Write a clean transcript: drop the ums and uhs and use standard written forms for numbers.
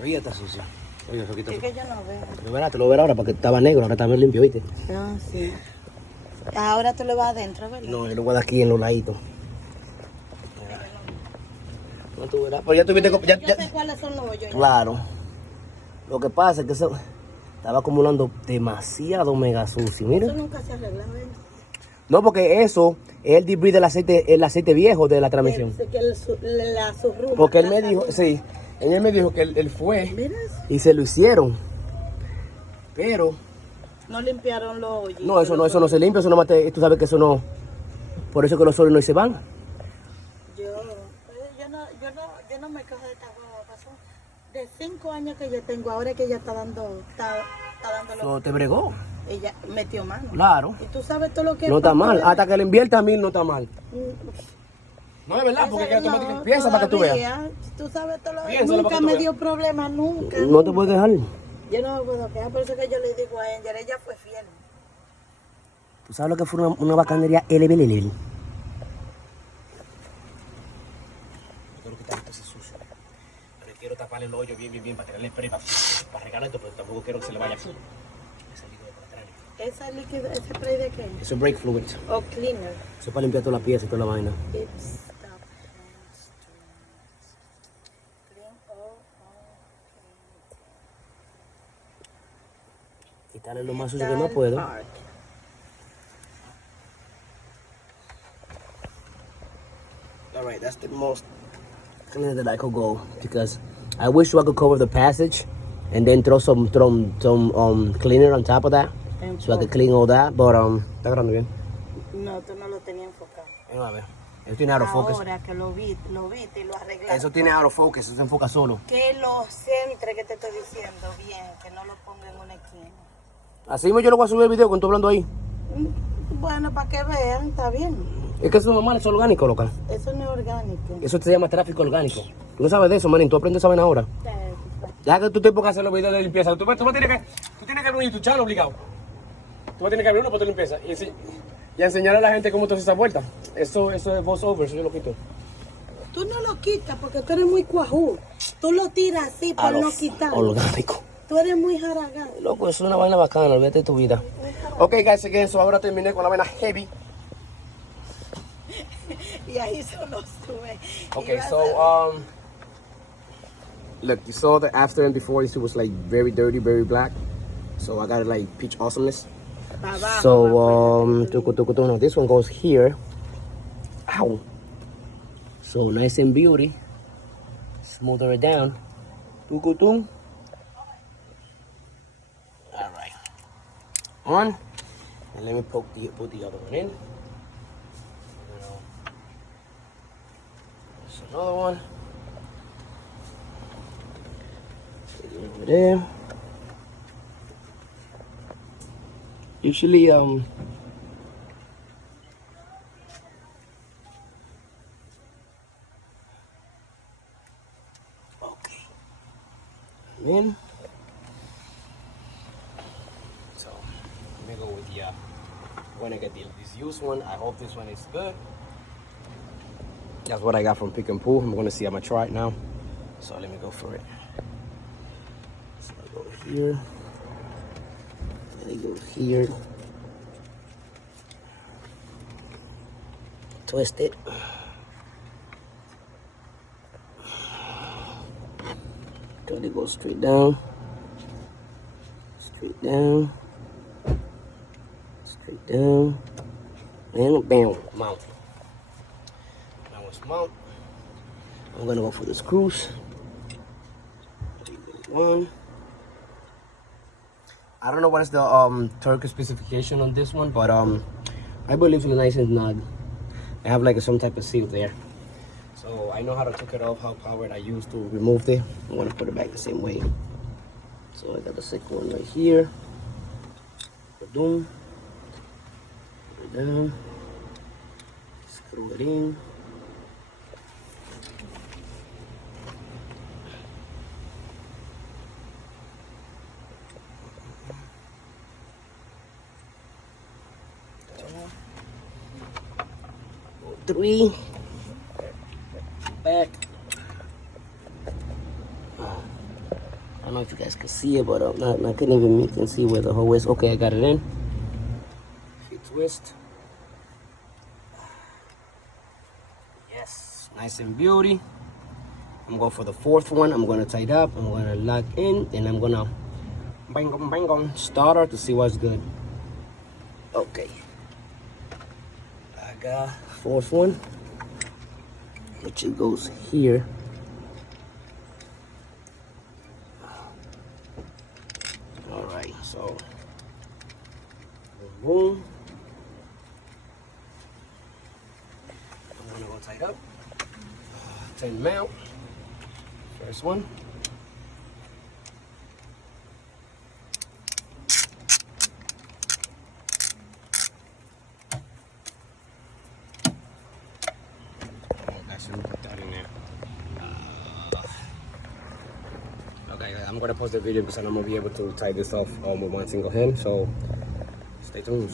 Todavía está sucio. Oye, eso quita. Es que yo no veo. Te lo verás ahora porque estaba negro, ahora está bien limpio, ¿viste? Ah, sí. Ahora tú lo vas adentro, ¿verdad? No, yo lo voy a dar aquí en los laditos. No, tú verás. Pero ya tuviste. Yo sé cuáles son los hoyos. Claro. Lo que pasa es que eso estaba acumulando demasiado mega sucio, mira. Eso nunca se arregla, ¿verdad? No, porque eso es el debris del aceite, el aceite viejo de la transmisión. La subruma. Porque él me dijo, sí, él me dijo que él fue ¿Miras? y se lo hicieron. Pero No limpiaron los hoyos. no, eso no se limpia, eso no mate, tú sabes que eso no. Por eso que los solenoid se van. Yo no me cojo de esta guagua. Pasó de 5 años que yo tengo, ahora es que ella está dando No te bregó. Ella metió mano. Claro. Y tú sabes todo lo que No está mal. Hasta que le invierta 1000 no está mal. Mm. No es verdad, porque automáticamente No, piensa para que tú veas. todavía, tú sabes todo lo que Piénsalo para nunca que tú me veas. dio problemas, nunca. No te puedes dejar. Yo no me puedo quedar, por eso que yo le digo a ella fue fiel. ¿Tú sabes lo que fue una bacanería LBL? Quiero quitar esto así sucio. Pero quiero taparle el hoyo bien para tenerle spray para regalar esto, pero tampoco quiero que se le vaya así. ¿Ese líquido, ese spray de qué? Eso es brake fluid. O cleaner. Eso es para limpiar toda la pieza y toda la vaina. It's stop clean all Quitarle lo más sucio que no puedo. Alright, that's the most clean that I could go because I wish I could cover the passage and then throw some cleaner on top of that so I could clean all that, but está grabando bien. No, tú no lo tenías enfocado. A ver, eso tiene out of focus. Ahora que lo viste y lo arreglaste. Eso tiene out of focus, eso se enfoca solo. Que lo centre que te estoy diciendo bien, que no lo ponga en una esquina. Así mismo yo lo voy a subir el video con tú hablando ahí. Bueno, para que vean, está bien. Es que eso es normal, eso es orgánico, local. Eso no es orgánico. Eso se llama tráfico orgánico. Tú no sabes de eso, manín, tú aprendes a saber ahora. Ya que tú te pongas a hacer los videos de limpieza, tú tienes que abrir un YouTube channel obligado. Tú vas a tener que abrir uno para tu limpieza y enseñar a la gente cómo tú haces esa vuelta. Eso es voice over, eso yo lo quito. Tú no lo quitas porque tú eres muy cuajú. Tú lo tiras así para no quitar. Orgánico. Tú eres muy jaragán. Loco, eso es una vaina bacana, olvídate de tu vida. Ok, guys, again, so ahora terminé con la vaina heavy. Y ahí solo sube. Okay, so look, you saw the after and before. This was like very dirty, very black. So I got it like peach awesomeness. So no, this one goes here. Ow. So nice and beauty. Smoother it down. Tukutung. All right. On. And let me put the other one in. There's another one. Over there. Usually, okay. And then, so let me go with the when I get this used one. I hope this one is good. That's what I got from Pick and Pull. I'm gonna see. I'm gonna try it now. So let me go for it. So I go here. And it goes here. Twist it. Till it goes straight down. Straight down. Straight down. And bam, mount. Now let's mount. I'm gonna go for the screws. One. I don't know what is the Turkish specification on this one, but I believe it's nice and snug. I have like some type of seal there, so I know how to take it off, how powered I use to remove it. I'm gonna put it back the same way. So I got the second one right here. Boom. Put it down. Screw it in. Three. Back. don't know if you guys can see it, but I couldn't even can see where the hole is. Okay, I got it in. If you twist. Yes, nice and beauty. I'm going for the fourth one. I'm gonna tie it up. I'm gonna lock in, and I'm gonna bang on starter to see what's good. Okay. I got fourth one, which it goes here. All right, so boom. I'm gonna go tight up. 10 mount. First one. Put that in there. Okay, I'm gonna pause the video because I'm not gonna be able to tie this off all with one single hand. So stay tuned.